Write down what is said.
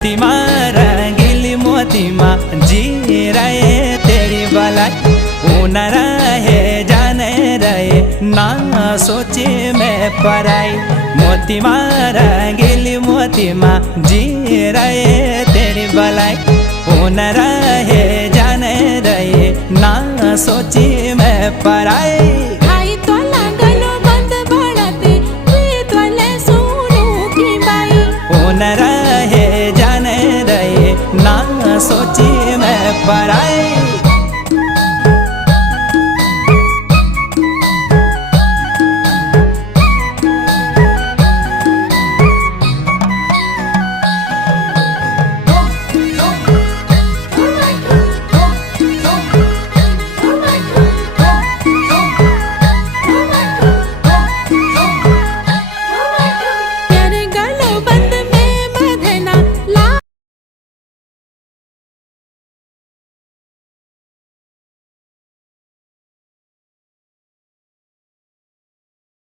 मोतीमा रंगीली मोतीमा जी रहे तेरी भलाई, ऊन रहे जाने रहे ना सोचे मैं पराई। मोतीमा रंगीली मोतीमा जी रहे तेरी भलाई, ऊन रहे जाने रहे ना सोचे मैं पराई।